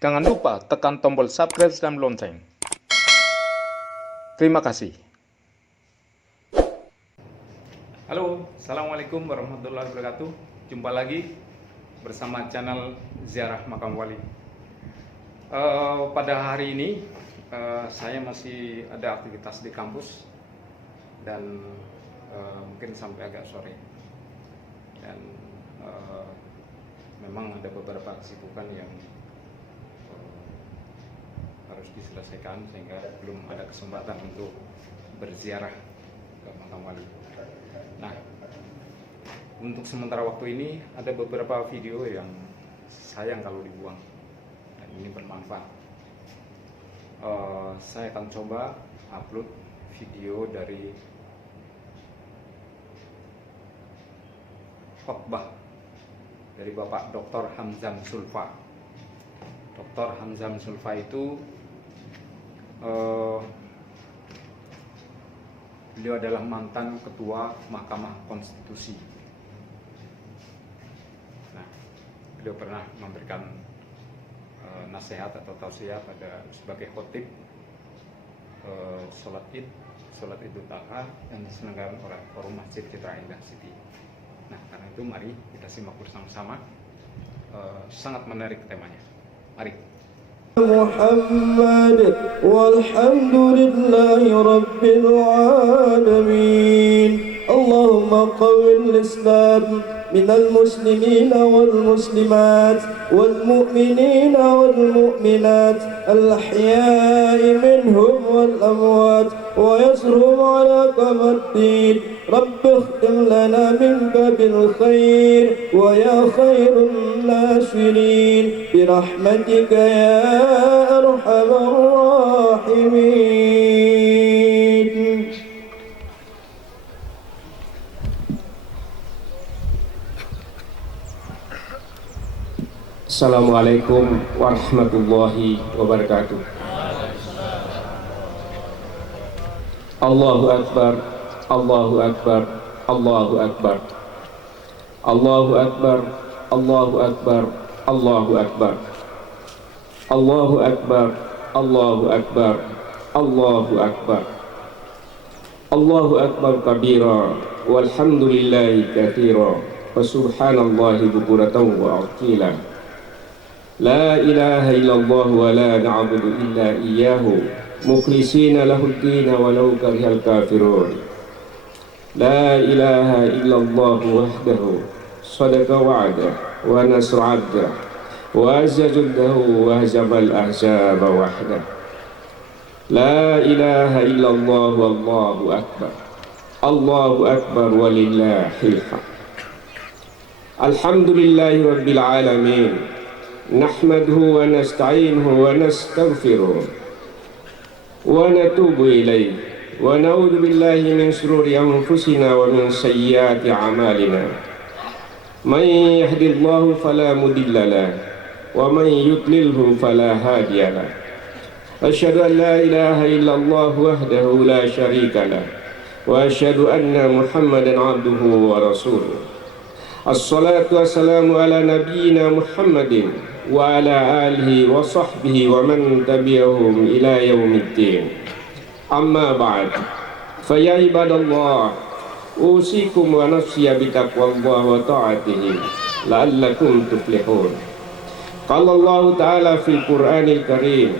Jangan lupa tekan tombol subscribe dan lonceng. Terima kasih. Halo, Assalamualaikum warahmatullahi wabarakatuh. Jumpa lagi bersama channel Ziarah Makam Wali. Pada hari ini saya masih ada aktivitas di kampus dan mungkin sampai agak sore. Dan memang ada beberapa kesibukan yang harus diselesaikan sehingga belum ada kesempatan untuk berziarah ke Makam Wali. Nah, untuk sementara waktu ini ada beberapa video yang sayang kalau dibuang dan ini bermanfaat. Saya akan coba upload video dari khotbah dari Bapak Dr. Hamzam Zulfa. Dr. Hamzam Zulfa itu beliau adalah mantan ketua Mahkamah Konstitusi. Nah, beliau pernah memberikan nasihat atau tausiah pada sebagai khotib sholat Idul Adha dan diselenggarakan oleh Forum Masjid Citra Indah City. Nah, karena itu mari kita simak bersama-sama. Sangat menarik temanya. Mari. محمد والحمد لله رب العالمين اللهم قو الإسلام من المسلمين والمسلمات والمؤمنين والمؤمنات الأحياء منهم والأموات ويسرهم على قمر الدين رب اختم لنا منك بالخير ويا خير الناصرين برحمتك يا أرحم الراحمين. Assalamualaikum warahmatullahi wabarakatuh. Allahu Akbar, Allahu Akbar, Allahu Akbar. Allahu Akbar, Allahu Akbar, Allahu Akbar. Allahu Akbar, Allahu Akbar, Allahu Akbar. Allahu Akbar kabira, walhamdulillahi katsira, wa subhanallahi bukuratan wa asila. La ilaha illallah wa la na'budu illa iyyahu mukhlisina lahud-din walau karihal kafirun. La ilaha illallah wahdahu sadaqa wa'dah wa nasra 'abdah wa azza juddahu wa hazamal ahzaba wahdah. La ilaha illallah wallahu akbar. Allahu akbar walillahil hamd. Alhamdulillahi rabbil alamin. Nahmaduhu wa nasta'inuhu wa nastaghfiruh wa natubu ilayh wa na'udzu billahi min shururi anfusina wa min sayyiati a'malina. Man yahdihillahu fala mudilla lahu wa man yudlilhu fala hadiya lahu. Asyhadu an la ilaha illallah wahdahu la syarika lahu wa asyhadu anna Muhammadan 'abduhu wa rasuluh. Assalatu wassalamu ala nabiyyina Muhammadin wa ala alihi wa sahbihi wa man tabi'ahum ila yaumiddin. Amma ba'd. Fa ya ibadallah, usikum wa nafsiya bi taqwallah wa ta'atihi la'allakum tuflihun. Qala Allah ta'ala fil Qur'anil Karim,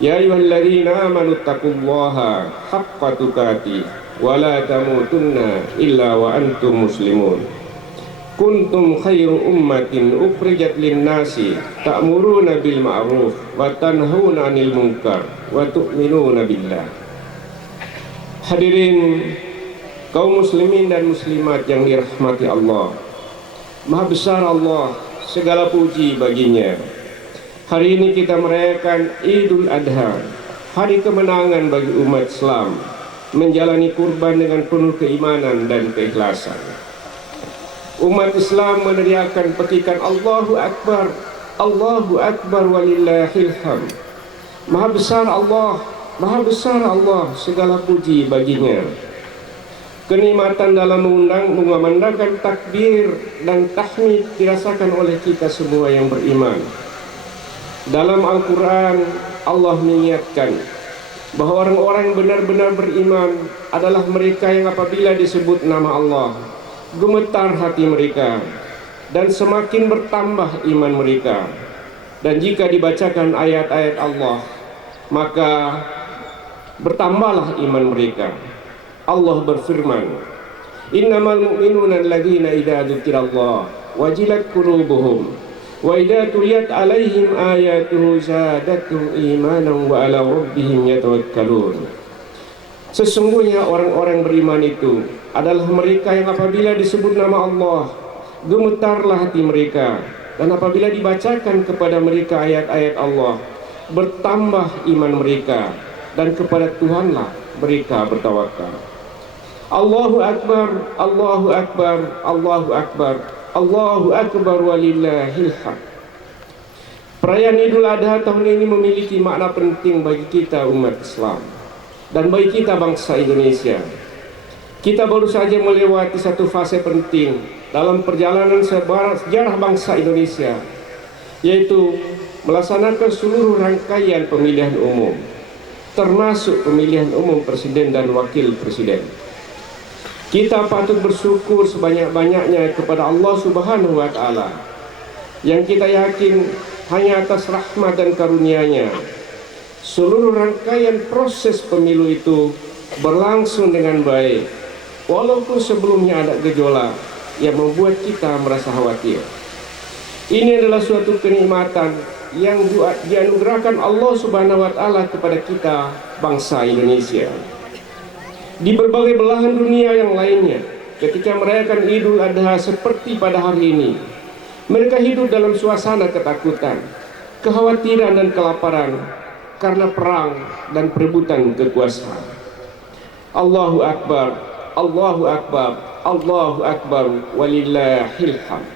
ya ayyuhalladzina amanu taqullaha haqqa tuqatih wa la tamutunna illa wa antum muslimun. Kuntum khairu ummatin ukhrijat lin-nasi ta'muruna bil ma'ruf wa tanhauna 'anil munkar wa tu'minuna billah. Hadirin kaum muslimin dan muslimat yang dirahmati Allah. Maha besar Allah, segala puji baginya. Hari ini kita merayakan Idul Adha, hari kemenangan bagi umat Islam menjalani kurban dengan penuh keimanan dan keikhlasan. Umat Islam meneriakkan petikan Allahu Akbar, Allahu Akbar walillahil hamd. Maha besar Allah, maha besar Allah, segala puji baginya. Kenikmatan dalam mengumandangkan takbir dan tahmid dirasakan oleh kita semua yang beriman. Dalam Al-Quran Allah mengingatkan bahwa orang-orang yang benar-benar beriman adalah mereka yang apabila disebut nama Allah gemetar hati mereka dan semakin bertambah iman mereka. Dan jika dibacakan ayat-ayat Allah maka bertambahlah iman mereka. Allah berfirman, innamal mu'minuna alladzina idza dzukirallah wajilat qulubuhum wa idza tuliyat alaihim ayatuhu zadatuhum imanan wa ala rabbihim yatawakkalun. Sesungguhnya orang-orang beriman itu adalah mereka yang apabila disebut nama Allah gemetarlah hati mereka, dan apabila dibacakan kepada mereka ayat-ayat Allah bertambah iman mereka, dan kepada Tuhanlah mereka bertawakal. Allahu Akbar, Allahu Akbar, Allahu Akbar, Allahu Akbar walillahil hamd. Perayaan Idul Adha tahun ini memiliki makna penting bagi kita umat Islam dan bagi kita bangsa Indonesia. Kita baru saja melewati satu fase penting dalam perjalanan sejarah bangsa Indonesia, yaitu melaksanakan seluruh rangkaian pemilihan umum, termasuk pemilihan umum presiden dan wakil presiden. Kita patut bersyukur sebanyak-banyaknya kepada Allah Subhanahu wa Ta'ala, yang kita yakin hanya atas rahmat dan karunia-Nya seluruh rangkaian proses pemilu itu berlangsung dengan baik, walaupun sebelumnya ada gejolak yang membuat kita merasa khawatir. Ini adalah suatu kenikmatan yang dianugerahkan Allah Subhanahu wa Ta'ala kepada kita bangsa Indonesia. Di berbagai belahan dunia yang lainnya, ketika merayakan Idul Adha seperti pada hari ini, mereka hidup dalam suasana ketakutan, kekhawatiran dan kelaparan karena perang dan perebutan kekuasaan. Allahu Akbar, Allahu Akbar, Allahu Akbar walillahil hamd.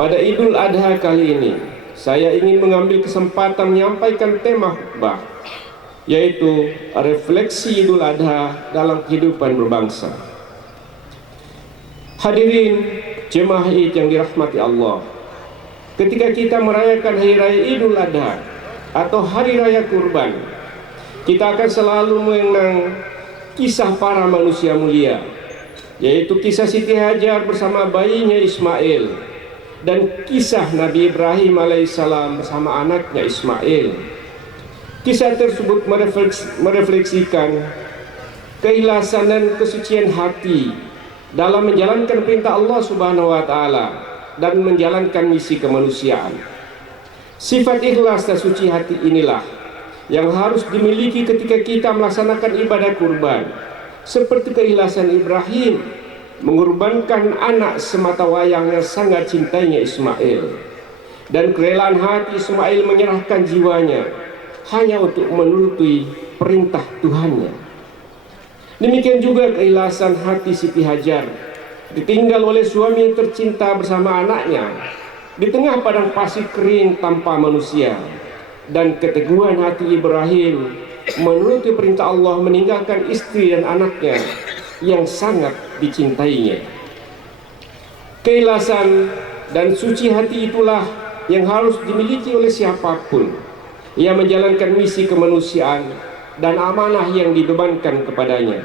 Pada Idul Adha kali ini, saya ingin mengambil kesempatan menyampaikan tema khutbah, yaitu refleksi Idul Adha dalam kehidupan berbangsa. Hadirin jemaah Id yang dirahmati Allah, ketika kita merayakan Hari Raya Idul Adha atau Hari Raya Kurban, kita akan selalu mengenang kisah para manusia mulia, yaitu kisah Siti Hajar bersama bayinya Ismail dan kisah Nabi Ibrahim alaihissalam bersama anaknya Ismail. Kisah tersebut merefleksikan keikhlasan dan kesucian hati dalam menjalankan perintah Allah Subhanahu wa Ta'ala dan menjalankan misi kemanusiaan. Sifat ikhlas dan suci hati inilah yang harus dimiliki ketika kita melaksanakan ibadah kurban, seperti keikhlasan Ibrahim mengorbankan anak sematawayang yang sangat cintainya Ismail, dan kerelaan hati Ismail menyerahkan jiwanya hanya untuk menuruti perintah Tuhannya. Demikian juga keikhlasan hati Siti Hajar ditinggal oleh suami tercinta bersama anaknya di tengah padang pasir kering tanpa manusia, dan keteguhan hati Ibrahim menuruti perintah Allah meninggalkan istri dan anaknya yang sangat dicintainya. Keikhlasan dan suci hati itulah yang harus dimiliki oleh siapapun yang menjalankan misi kemanusiaan dan amanah yang dibebankan kepadanya.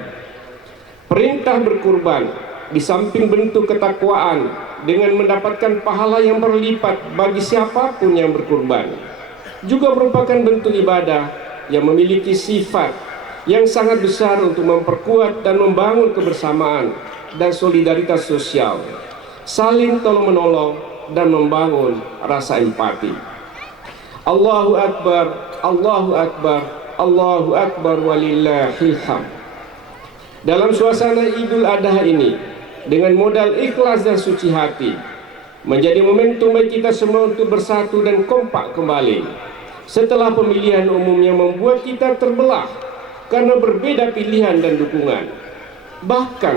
Perintah berkurban di samping bentuk ketakwaan dengan mendapatkan pahala yang berlipat bagi siapapun yang berkurban, juga merupakan bentuk ibadah yang memiliki sifat yang sangat besar untuk memperkuat dan membangun kebersamaan dan solidaritas sosial, saling tolong-menolong dan membangun rasa empati. Allahu Akbar, Allahu Akbar, Allahu Akbar walillahil hamd. Dalam suasana Idul Adha ini, dengan modal ikhlas dan suci hati, menjadi momentum bagi kita semua untuk bersatu dan kompak kembali setelah pemilihan umum yang membuat kita terbelah karena berbeda pilihan dan dukungan. Bahkan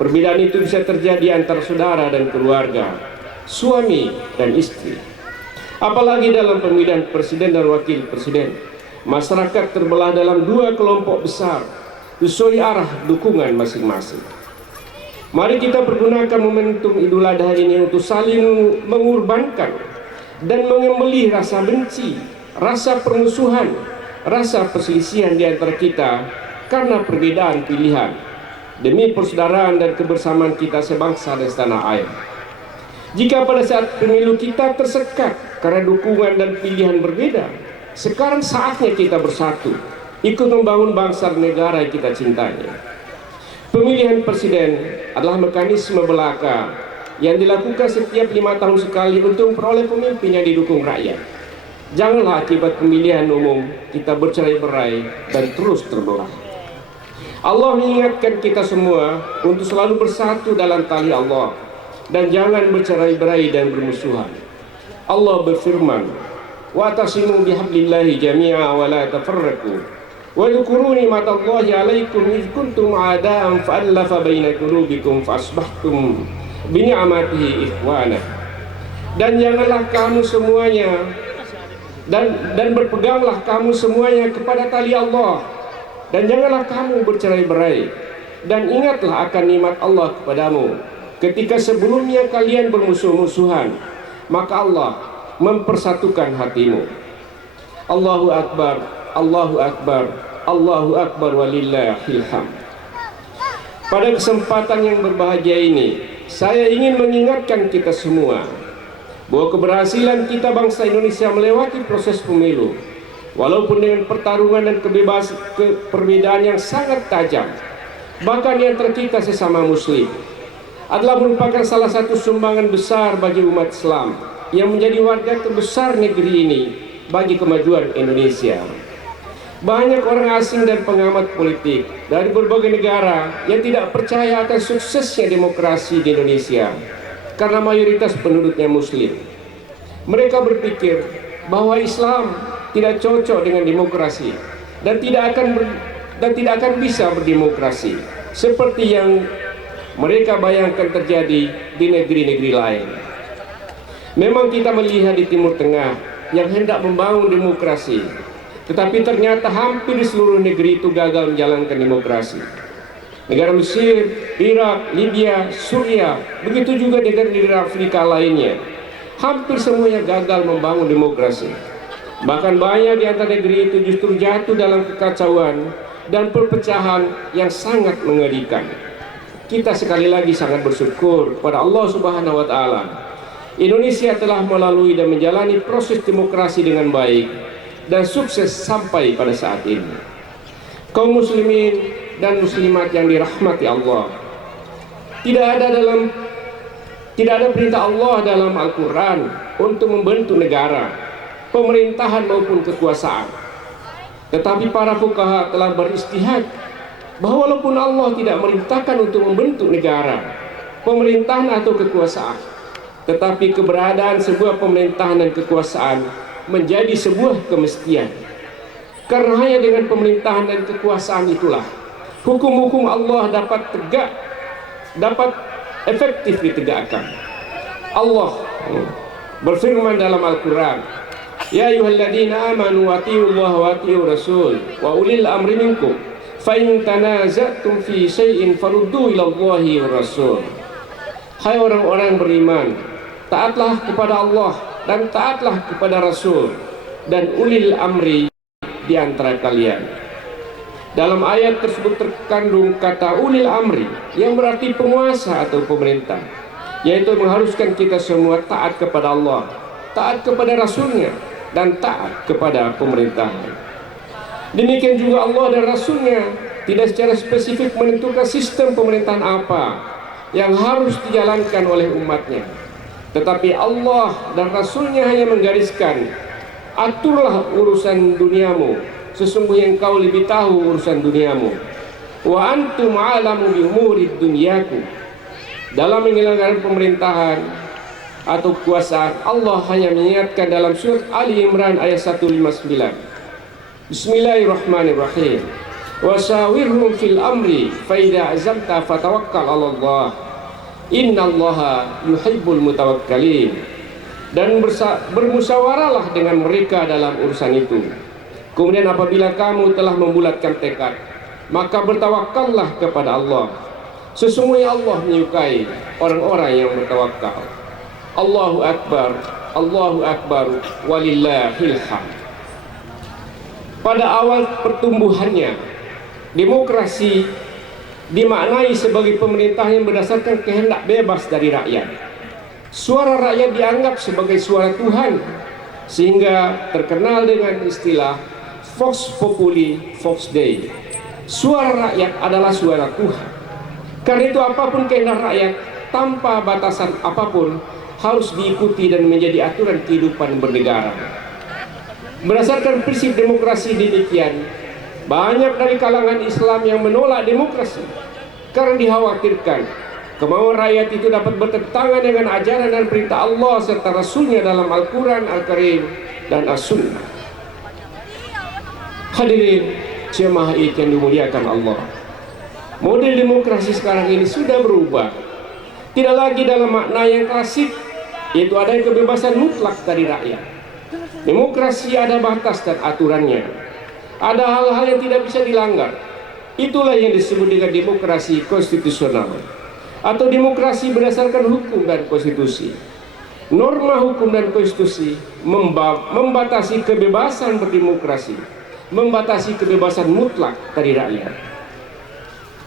perbedaan itu bisa terjadi antara saudara dan keluarga, suami dan istri. Apalagi dalam pemilihan presiden dan wakil presiden, masyarakat terbelah dalam dua kelompok besar sesuai arah dukungan masing-masing. Mari kita pergunakan momentum Idul Adha ini untuk saling mengorbankan dan menyembelih rasa benci, rasa permusuhan, rasa perselisihan di antara kita karena perbedaan pilihan demi persaudaraan dan kebersamaan kita sebangsa dan setanah air. Jika pada saat pemilu kita tersekat karena dukungan dan pilihan berbeda, sekarang saatnya kita bersatu, ikut membangun bangsa dan negara yang kita cintai. Pemilihan presiden adalah mekanisme belaka yang dilakukan setiap 5 tahun sekali untuk memperoleh pemimpin yang didukung rakyat. Janganlah akibat pemilihan umum kita bercerai-berai dan terus terbelah. Allah mengingatkan kita semua untuk selalu bersatu dalam tali Allah dan jangan bercerai-berai dan bermusuhan. Allah berfirman, "Wa'tasimu bihablillahi jami'a wa la tafarraqu wa dzkuru ni'matallahi 'alaikum idh kuntum a'da'an fa'alafa baina qulubikum fa'asbahtum bini'amatihi ikhwana." Dan janganlah kamu semuanya dan berpeganglah kamu semuanya kepada tali Allah, dan janganlah kamu bercerai-berai, dan ingatlah akan nikmat Allah kepadamu ketika sebelumnya kalian bermusuh-musuhan, maka Allah mempersatukan hatimu. Allahu Akbar, Allahu Akbar, Allahu Akbar walillahil hamd. Pada kesempatan yang berbahagia ini, saya ingin mengingatkan kita semua bahwa keberhasilan kita bangsa Indonesia melewati proses pemilu, walaupun dengan pertarungan dan perbedaan yang sangat tajam, bahkan di antara kita sesama muslim, adalah merupakan salah satu sumbangan besar bagi umat Islam yang menjadi warga terbesar negeri ini bagi kemajuan Indonesia. Banyak orang asing dan pengamat politik dari berbagai negara yang tidak percaya akan suksesnya demokrasi di Indonesia karena mayoritas penduduknya muslim. Mereka berpikir bahwa Islam tidak cocok dengan demokrasi dan tidak akan bisa berdemokrasi seperti yang mereka bayangkan terjadi di negeri-negeri lain. Memang kita melihat di Timur Tengah yang hendak membangun demokrasi, tetapi ternyata hampir di seluruh negeri itu gagal menjalankan demokrasi. Negara Mesir, Irak, Libya, Suriah, begitu juga negara-negara Afrika lainnya, hampir semuanya gagal membangun demokrasi. Bahkan banyak di antara negeri itu justru jatuh dalam kekacauan dan perpecahan yang sangat mengerikan. Kita sekali lagi sangat bersyukur kepada Allah Subhanahu wa Ta'ala. Indonesia telah melalui dan menjalani proses demokrasi dengan baik dan sukses sampai pada saat ini. Kaum muslimin dan muslimat yang dirahmati Allah, tidak ada perintah Allah dalam Al-Quran untuk membentuk negara, pemerintahan maupun kekuasaan. Tetapi para fuqaha telah beristihad bahwa walaupun Allah tidak merintahkan untuk membentuk negara, pemerintahan atau kekuasaan, tetapi keberadaan sebuah pemerintahan dan kekuasaan menjadi sebuah kemestian. Karena hanya dengan pemerintahan dan kekuasaan itulah hukum-hukum Allah dapat efektif ditegakkan. Allah berfirman dalam Al-Quran, "Ya ayyuhalladzina amanu atiiullaha wa atiiur rasul wa ulil amri minkum fa in tanaza'tum fi syai'in faruddu ila Allahi war rasul." Hai orang-orang beriman, taatlah kepada Allah dan taatlah kepada Rasul dan ulil amri di antara kalian. Dalam ayat tersebut terkandung kata ulil amri yang berarti penguasa atau pemerintah, yaitu mengharuskan kita semua taat kepada Allah, taat kepada Rasulnya, dan taat kepada pemerintahan. Demikian juga Allah dan Rasulnya tidak secara spesifik menentukan sistem pemerintahan apa yang harus dijalankan oleh umatnya, tetapi Allah dan Rasulnya hanya menggariskan, aturlah urusan duniamu, sesungguhnya engkau lebih tahu urusan duniamu. Wa antum a'lamu bi umuri dunyaku. Dalam menyelenggarakan pemerintahan atau kekuasaan, Allah hanya mengingatkan dalam surat Ali Imran ayat 159. Bismillahirrahmanirrahim. Wa syawirhum fil amri fa idza azamta fatawakkal 'ala Allah. Innallaha yuhibbul mutawakkalin. Dan bermusyawarahlah dengan mereka dalam urusan itu. Kemudian apabila kamu telah membulatkan tekad, maka bertawakallah kepada Allah. Sesungguhnya Allah menyukai orang-orang yang bertawakal. Allahu Akbar, Allahu Akbar, walillahil hamd. Pada awal pertumbuhannya, demokrasi dimaknai sebagai pemerintahan yang berdasarkan kehendak bebas dari rakyat. Suara rakyat dianggap sebagai suara Tuhan, sehingga terkenal dengan istilah Vox Populi, Vox Dei. Suara rakyat adalah suara Tuhan. Karena itu apapun kehendak rakyat tanpa batasan apapun harus diikuti dan menjadi aturan kehidupan bernegara. Berdasarkan prinsip demokrasi demikian, banyak dari kalangan Islam yang menolak demokrasi karena dikhawatirkan kemauan rakyat itu dapat bertentangan dengan ajaran dan perintah Allah serta Rasulnya dalam Al-Quran, Al-Karim, dan As-Sunnah. Hadirin jemaah yang dimuliakan Allah, model demokrasi sekarang ini sudah berubah. Tidak lagi dalam makna yang klasik, yaitu ada kebebasan mutlak dari rakyat. Demokrasi ada batas dan aturannya. Ada hal-hal yang tidak bisa dilanggar. Itulah yang disebut dengan demokrasi konstitusional atau demokrasi berdasarkan hukum dan konstitusi. Norma hukum dan konstitusi membatasi kebebasan berdemokrasi, membatasi kebebasan mutlak dari rakyat.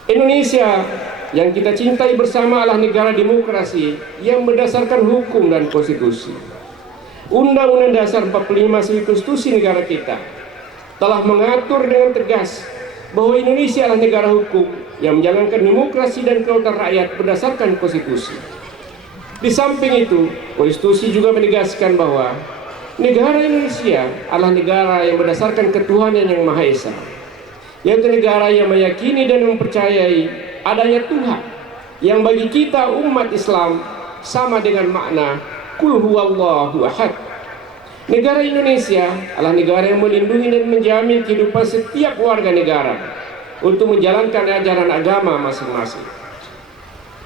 Indonesia yang kita cintai bersama adalah negara demokrasi yang berdasarkan hukum dan konstitusi. Undang-Undang Dasar 45 sebagai konstitusi negara kita telah mengatur dengan tegas bahwa Indonesia adalah negara hukum yang menjalankan demokrasi dan kedaulatan rakyat berdasarkan konstitusi. Di samping itu, konstitusi juga menegaskan bahwa negara Indonesia adalah negara yang berdasarkan ketuhanan yang Maha Esa, yaitu negara yang meyakini dan mempercayai adanya Tuhan yang bagi kita umat Islam sama dengan makna Qul huwallahu ahad. Negara Indonesia adalah negara yang melindungi dan menjamin kehidupan setiap warga negara untuk menjalankan ajaran agama masing-masing.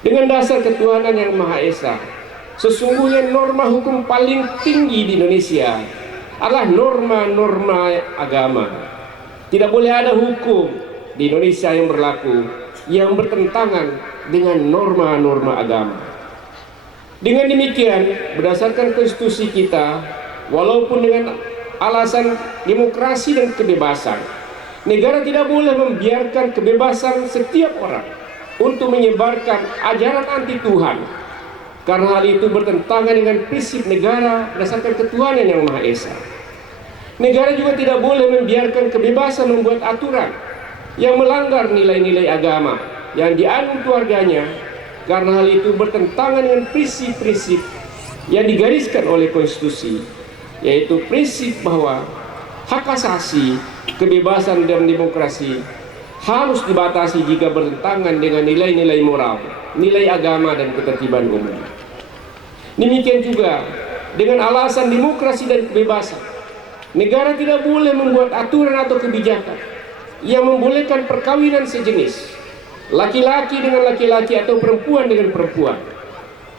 Dengan dasar ketuhanan yang Maha Esa, sesungguhnya norma hukum paling tinggi di Indonesia adalah norma-norma agama. Tidak boleh ada hukum di Indonesia yang berlaku yang bertentangan dengan norma-norma agama. Dengan demikian, berdasarkan konstitusi kita, walaupun dengan alasan demokrasi dan kebebasan, negara tidak boleh membiarkan kebebasan setiap orang untuk menyebarkan ajaran anti Tuhan, karena hal itu bertentangan dengan prinsip negara berdasarkan ketuhanan yang Maha Esa. Negara juga tidak boleh membiarkan kebebasan membuat aturan yang melanggar nilai-nilai agama yang dianut warganya, karena hal itu bertentangan dengan prinsip-prinsip yang digariskan oleh konstitusi, yaitu prinsip bahwa hak asasi, kebebasan dan demokrasi harus dibatasi jika bertentangan dengan nilai-nilai moral, nilai agama dan ketertiban umum. Demikian juga dengan alasan demokrasi dan kebebasan, negara tidak boleh membuat aturan atau kebijakan yang membolehkan perkawinan sejenis, laki-laki dengan laki-laki atau perempuan dengan perempuan,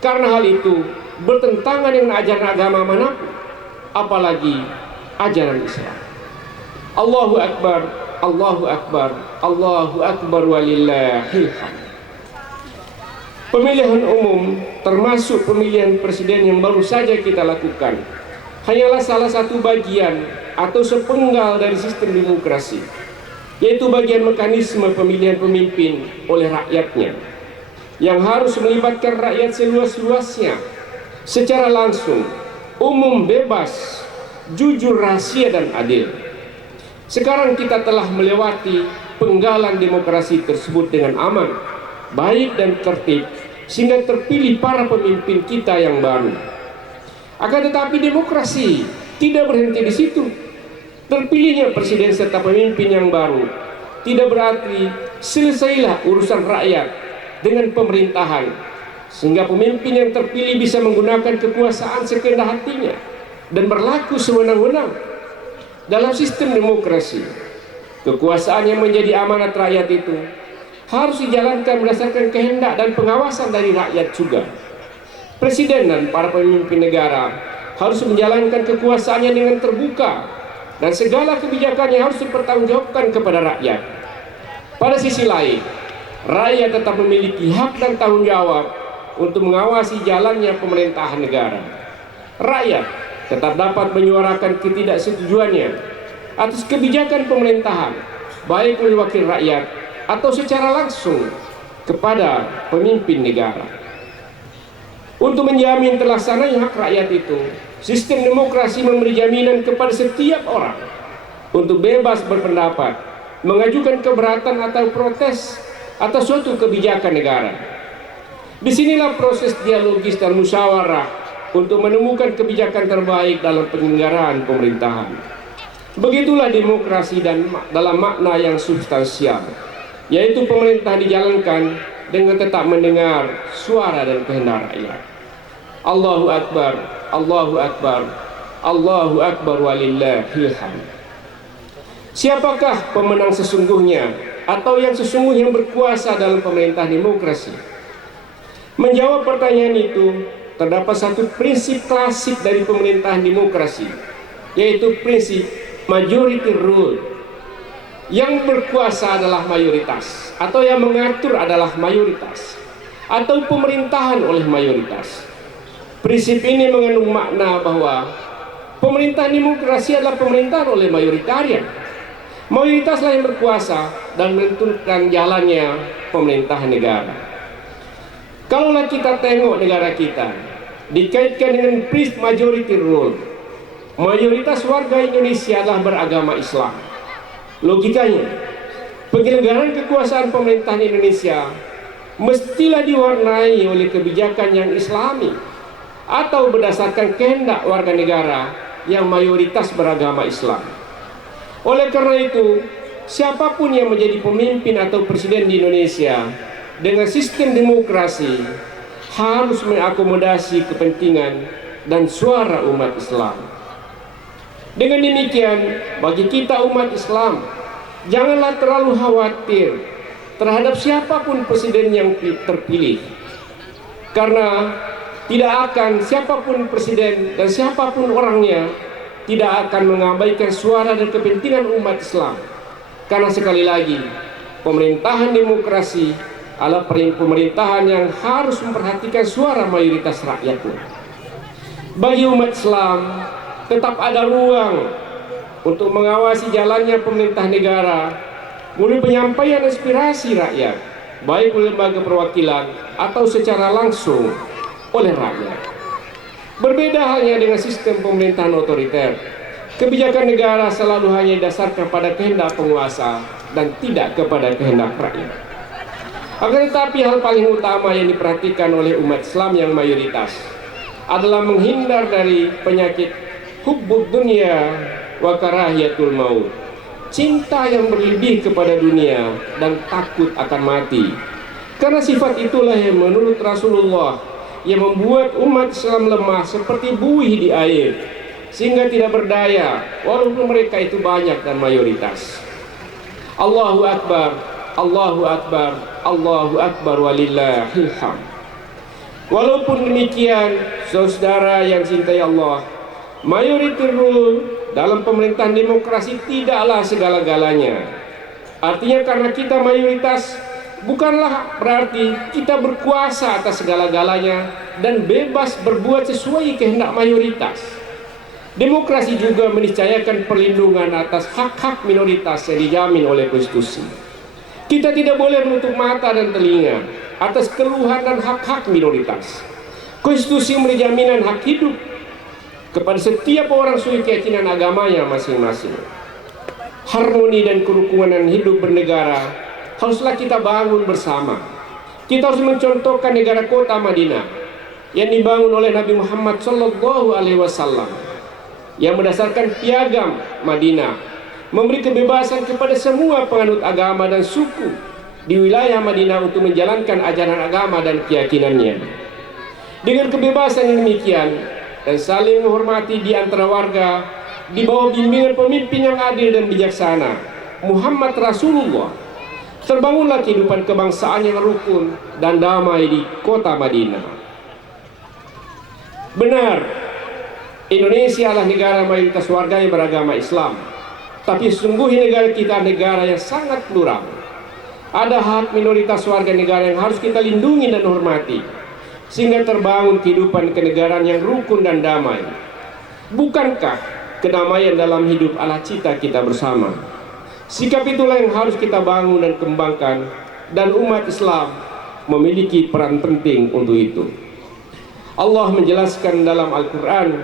karena hal itu bertentangan dengan ajaran agama manapun, apalagi ajaran Islam. Allahu Akbar, Allahu Akbar, Allahu Akbar, walillahil hamd. Pemilihan umum, termasuk pemilihan presiden yang baru saja kita lakukan, hanyalah salah satu bagian atau sepenggal dari sistem demokrasi, yaitu bagian mekanisme pemilihan pemimpin oleh rakyatnya, yang harus melibatkan rakyat seluas-luasnya, secara langsung, umum, bebas, jujur, rahasia, dan adil. Sekarang kita telah melewati penggalan demokrasi tersebut dengan aman, baik dan tertib, sehingga terpilih para pemimpin kita yang baru. Akan tetapi demokrasi tidak berhenti di situ. Terpilihnya presiden serta pemimpin yang baru tidak berarti selesailah urusan rakyat dengan pemerintahan, sehingga pemimpin yang terpilih bisa menggunakan kekuasaan sekehendak hatinya dan berlaku sewenang-wenang. Dalam sistem demokrasi, kekuasaan yang menjadi amanat rakyat itu harus dijalankan berdasarkan kehendak dan pengawasan dari rakyat juga. Presiden dan para pemimpin negara harus menjalankan kekuasaannya dengan terbuka, dan segala kebijakannya harus dipertanggungjawabkan kepada rakyat. Pada sisi lain, rakyat tetap memiliki hak dan tanggung jawab untuk mengawasi jalannya pemerintahan negara. Rakyat tetap dapat menyuarakan ketidaksetujuannya atas kebijakan pemerintahan, baik oleh wakil rakyat atau secara langsung kepada pemimpin negara. Untuk menjamin terlaksananya hak rakyat itu, sistem demokrasi memberi jaminan kepada setiap orang untuk bebas berpendapat, mengajukan keberatan atau protes atas suatu kebijakan negara. Disinilah proses dialogis dan musyawarah untuk menemukan kebijakan terbaik dalam penyelenggaraan pemerintahan. Begitulah demokrasi dan dalam makna yang substansial, yaitu pemerintah dijalankan dengan tetap mendengar suara dan kehendak rakyat. Allahu Akbar, Allahu Akbar, Allahu Akbar walillahil hamd. Siapakah pemenang sesungguhnya atau yang sesungguhnya berkuasa dalam pemerintah demokrasi? Menjawab pertanyaan itu, terdapat satu prinsip klasik dari pemerintahan demokrasi, yaitu prinsip majority rule. Yang berkuasa adalah mayoritas, atau yang mengatur adalah mayoritas, atau pemerintahan oleh mayoritas. Prinsip ini mengandung makna bahwa pemerintahan demokrasi adalah pemerintahan oleh mayoritarian. Mayoritaslah yang berkuasa dan menentukan jalannya pemerintahan negara. Kalaulah kita tengok negara kita dikaitkan dengan prinsip majority rule, mayoritas warga Indonesia adalah beragama Islam. Logikanya, penyelenggaraan kekuasaan pemerintahan Indonesia mestilah diwarnai oleh kebijakan yang Islami atau berdasarkan kehendak warga negara yang mayoritas beragama Islam. Oleh karena itu, siapapun yang menjadi pemimpin atau presiden di Indonesia dengan sistem demokrasi harus mengakomodasi kepentingan dan suara umat Islam. Dengan demikian, bagi kita umat Islam, janganlah terlalu khawatir terhadap siapapun presiden yang terpilih, karena tidak akan siapapun presiden dan siapapun orangnya tidak akan mengabaikan suara dan kepentingan umat Islam. Karena sekali lagi, pemerintahan demokrasi adalah pemerintahan yang harus memperhatikan suara mayoritas rakyatnya. Bagi umat Islam, tetap ada ruang untuk mengawasi jalannya pemerintah negara melalui penyampaian aspirasi rakyat, baik oleh lembaga perwakilan atau secara langsung oleh rakyat. Berbeda halnya dengan sistem pemerintahan otoriter, kebijakan negara selalu hanya didasarkan pada kehendak penguasa dan tidak kepada kehendak rakyat. Akan tetapi hal paling utama yang diperhatikan oleh umat Islam yang mayoritas adalah menghindar dari penyakit hubbud dunia wa karahiyatul maut, cinta yang berlebih kepada dunia dan takut akan mati. Karena sifat itulah yang menurut Rasulullah yang membuat umat Islam lemah seperti buih di air, sehingga tidak berdaya walaupun mereka itu banyak dan mayoritas. Allahu Akbar, Allahu Akbar, Allahu Akbar walillahil hamd. Walaupun demikian, saudara yang cintai Allah, majority rule dalam pemerintahan demokrasi tidaklah segala-galanya. Artinya karena kita mayoritas, bukanlah berarti kita berkuasa atas segala-galanya dan bebas berbuat sesuai kehendak mayoritas. Demokrasi juga meniscayakan perlindungan atas hak-hak minoritas yang dijamin oleh konstitusi. Kita tidak boleh menutup mata dan telinga atas keluhan dan hak-hak minoritas. Konstitusi memberi jaminan hak hidup kepada setiap orang sesuai keyakinan agamanya masing-masing. Harmoni dan kerukunan hidup bernegara haruslah kita bangun bersama. Kita harus mencontohkan negara kota Madinah yang dibangun oleh Nabi Muhammad SAW, yang berdasarkan piagam Madinah memberi kebebasan kepada semua penganut agama dan suku di wilayah Madinah untuk menjalankan ajaran agama dan keyakinannya. Dengan kebebasan yang demikian dan saling menghormati di antara warga di bawah bimbingan pemimpin yang adil dan bijaksana, Muhammad Rasulullah, terbangunlah kehidupan kebangsaan yang rukun dan damai di kota Madinah. Benar, Indonesia adalah negara mayoritas warga yang beragama Islam, tapi sesungguhnya negara kita negara yang sangat plural. Ada hak minoritas warga negara yang harus kita lindungi dan hormati. sehingga terbangun kehidupan kenegaraan yang rukun dan damai. Bukankah kedamaian dalam hidup adalah cita kita bersama? Sikap itulah yang harus kita bangun dan kembangkan, dan umat Islam memiliki peran penting untuk itu. Allah menjelaskan dalam Al-Quran,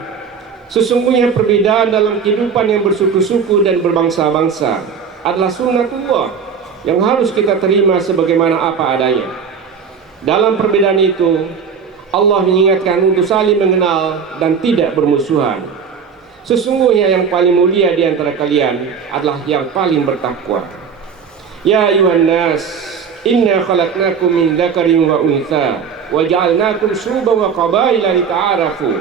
sesungguhnya perbedaan dalam kehidupan yang bersuku-suku dan berbangsa-bangsa adalah sunnatullah yang harus kita terima sebagaimana apa adanya. Dalam perbedaan itu, Allah mengingatkan untuk saling mengenal dan tidak bermusuhan. Sesungguhnya yang paling mulia di antara kalian adalah yang paling bertakwa. Ya ayuhan nas, inna khalaqnakum min dzakarin wa untha wa ja'alnakum syu'uban wa qabaila lita'arafu.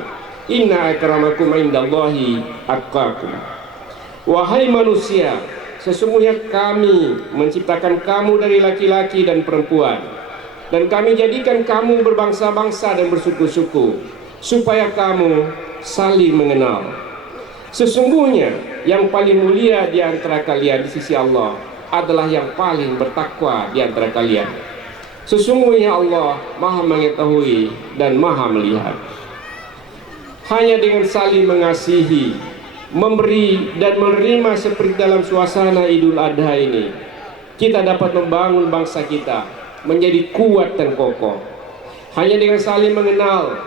Inna akramakum indallahi atqakum. Wahai manusia, sesungguhnya kami menciptakan kamu dari laki-laki dan perempuan, dan kami jadikan kamu berbangsa-bangsa dan bersuku-suku, supaya kamu saling mengenal. Sesungguhnya yang paling mulia di antara kalian di sisi Allah adalah yang paling bertakwa di antara kalian. Sesungguhnya Allah Maha mengetahui dan Maha melihat. Hanya dengan saling mengasihi, memberi dan menerima seperti dalam suasana Idul Adha ini, kita dapat membangun bangsa kita menjadi kuat dan kokoh. Hanya dengan saling mengenal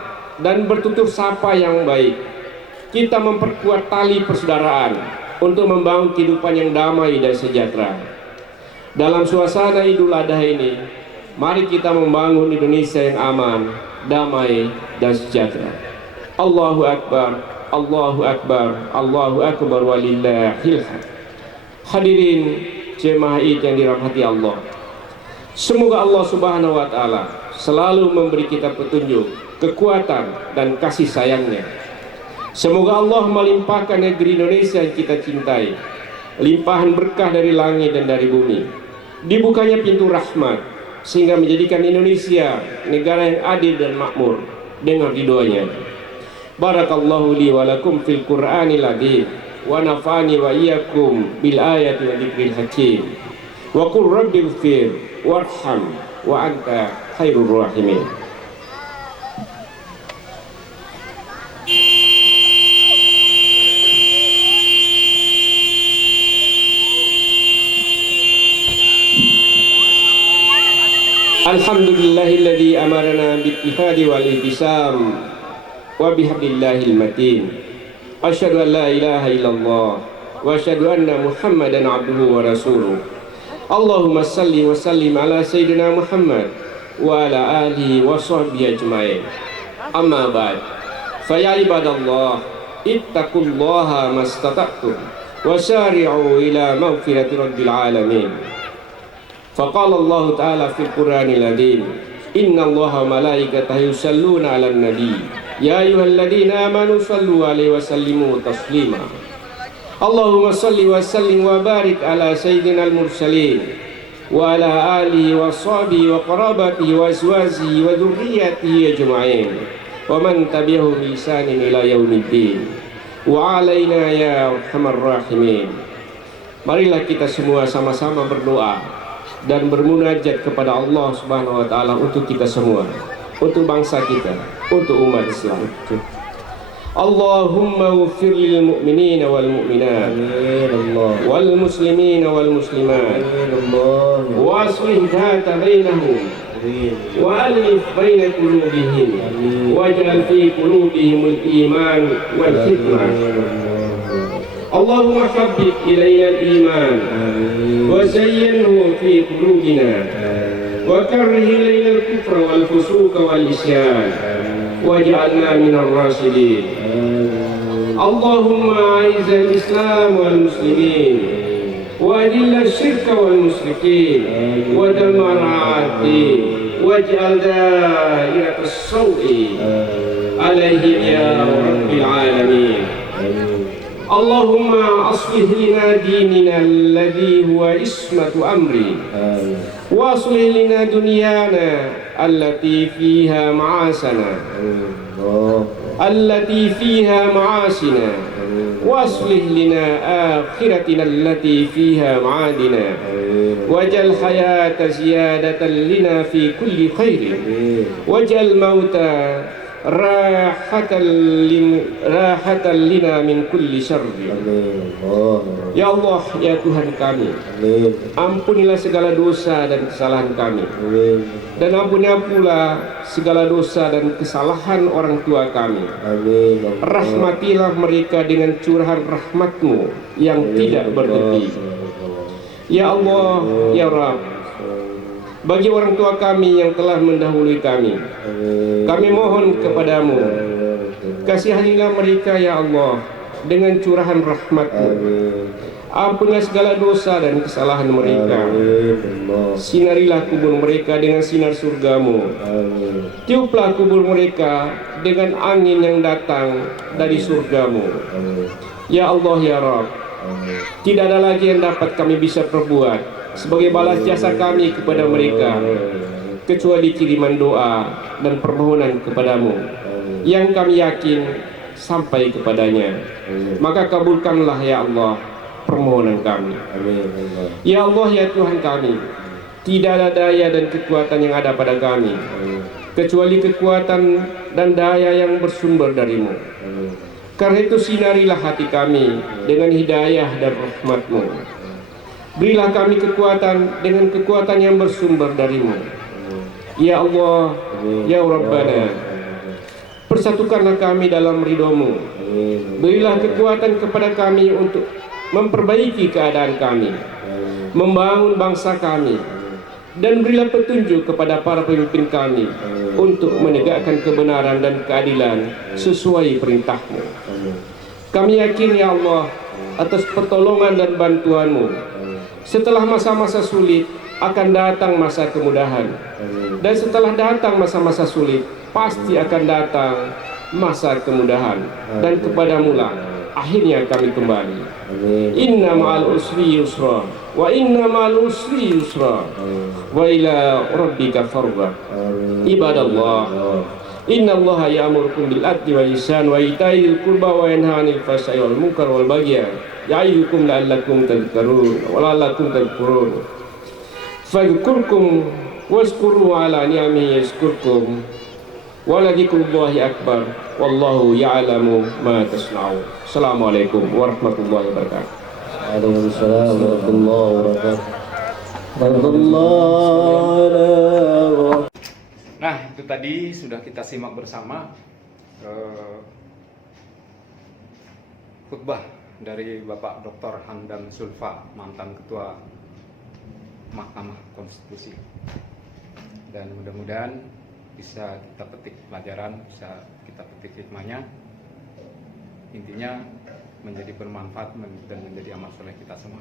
dan bertutur sapa yang baik, kita memperkuat tali persaudaraan untuk membangun kehidupan yang damai dan sejahtera. Dalam suasana Idul Adha ini, mari kita membangun Indonesia yang aman, damai dan sejahtera. Allahu Akbar, Allahu Akbar, Allahu Akbar walillahil hamd. Hadirin jemaah Id yang dirahmati Allah, semoga Allah Subhanahu wa taala selalu memberi kita petunjuk, kekuatan dan kasih sayangnya. Semoga Allah melimpahkan negeri Indonesia yang kita cintai limpahan berkah dari langit dan dari bumi, dibukanya pintu rahmat sehingga menjadikan Indonesia negara yang adil dan makmur dengan ridhonya. Barakallahu li wa lakum fil Qur'anil azim wa nafa'ani wa iyyakum bil ayati wa dzikril hakim. Wa qul rabbighfir warham wa anta khairur rahimin. Alhamdulillahilladzi amarna bittihadi wal ihtisam wa bihablillahil matin. Asyhadu an la ilaha illallah wa asyhadu anna Muhammadan abduhu wa rasuluh. Allahumma salli wa sallim ala sayyidina Muhammad wa ala alihi wa sahbihi ajmain. Amma ba'd. Fa ya ibadallah, ittaqullaha mastata'tum wa sari'u ila maghfirati rabbil alamin. Faqala Allah Ta'ala fil Qur'anil azim, inna Allaha wa malaikatahu yusalluna 'alan nabi ya ayyuhalladzina amanu sallu 'alaihi wa sallimu taslima. Allahumma salli wa sallim wa barik ala sayyidina al-mursalin wa ala alihi wa sahbihi wa qarabatihi wa azwajihi wa dhurriyyatihi ajma'in wa man tabi'ahum bi ihsanin ila yaumiddin wa 'alaina ya arhamar rahimin. Marilah kita semua sama-sama berdoa dan bermunajat kepada Allah Subhanahu wa taala untuk kita semua, untuk bangsa kita, untuk umat Islam. Allahumma ighfir lil mu'minina wal mu'minat wal muslimina wal muslimat wa aslih dhata bainahum wa alif baina qulubihim waj'al fi qulubihim al-iman wal hikmah. Allahumma habbib ilayna al-iman wa zayyinhu fi qulubina wa karrih ilayna al-kufra wal fusuqa wal isyan waj'alna minar rasyidin. Allahumma a'izz al-islam wal muslimin wa adhill ash-shirka wal musyrikin wa dammir a'da'id waj'al da'irat as-sawi 'alaihim ya rabbil alamin. Allahumma aslih lina dinina alladhi huwa ismatu amri wa aslih lina dunyana allati fiha ma'asana allati fiha ma'asina wa aslih lina akhiratina allati fiha ma'adina waj'al hayata ziyadatan lina fi kulli khairin, waj'al mauta rahatan lina min kulli syarri. Ya Allah, ya Tuhan kami, ampunilah segala dosa dan kesalahan kami, dan ampunilah pula segala dosa dan kesalahan orang tua kami. Rahmatilah mereka dengan curahan rahmat-Mu yang tidak berhenti. Ya Allah, ya Rabb, bagi orang tua kami yang telah mendahului kami mohon kepadamu, kasihanilah mereka ya Allah dengan curahan rahmat-Mu. Ampunilah segala dosa dan kesalahan mereka. Sinarilah kubur mereka dengan sinar surga-Mu. Tiuplah kubur mereka dengan angin yang datang dari surga-Mu. Ya Allah, ya Rabb, tidak ada lagi yang dapat kami bisa perbuat sebagai balas jasa kami kepada mereka, kecuali kiriman doa dan permohonan kepadamu yang kami yakin sampai kepadanya. Maka kabulkanlah ya Allah permohonan kami. Ya Allah, ya Tuhan kami, tidak ada daya dan kekuatan yang ada pada kami kecuali kekuatan dan daya yang bersumber darimu. Karena itu sinarilah hati kami dengan hidayah dan rahmat-Mu. Berilah kami kekuatan dengan kekuatan yang bersumber darimu. Ya Allah, ya Rabbana, persatukanlah kami dalam ridho-Mu. Berilah kekuatan kepada kami untuk memperbaiki keadaan kami, membangun bangsa kami, dan berilah petunjuk kepada para pemimpin kami untuk menegakkan kebenaran dan keadilan sesuai perintah-Mu. Kami yakin ya Allah atas pertolongan dan bantuan-Mu. Setelah masa-masa sulit akan datang masa kemudahan, dan setelah datang masa-masa sulit pasti akan datang masa kemudahan, dan kepadamu lah akhirnya kami kembali. Inna ma'al usri yusra, wa inna ma'al usri yusra, wa ila rabbika farghab. Ibadallah, inna allaha ya'murukum bil adli wal ihsan wa ita'i dzil qurba wa yanha 'anil fahsya'i wal munkar wal baghi ya'idukum la'allakum tadhakkarun wa la'allakum tadhkurun. Fadhkurkum washkuru ala ni'amihi yazkurkum wa ladzikrullahi akbar wallahu ya'lamu ma tasna'un. Assalamualaikum warahmatullahi wabarakatuh. Waalaikumsalam warahmatullahi wabarakatuh. Nah, itu tadi sudah kita simak bersama khutbah dari Bapak Dr. Hamdan Zulfa, mantan Ketua Mahkamah Konstitusi. Dan mudah-mudahan bisa kita petik pelajaran, bisa kita petik hikmahnya. Intinya menjadi bermanfaat dan menjadi amal soleh kita semua.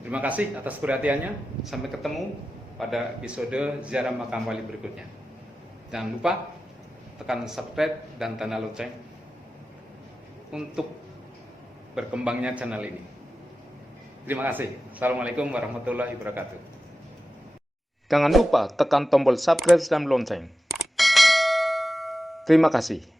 Terima kasih atas perhatiannya. Sampai ketemu pada episode Ziarah Makam Wali berikutnya. Jangan lupa tekan subscribe dan tanda lonceng untuk berkembangnya channel ini. Terima kasih. Assalamualaikum warahmatullahi wabarakatuh. Jangan lupa tekan tombol subscribe dan lonceng. Terima kasih.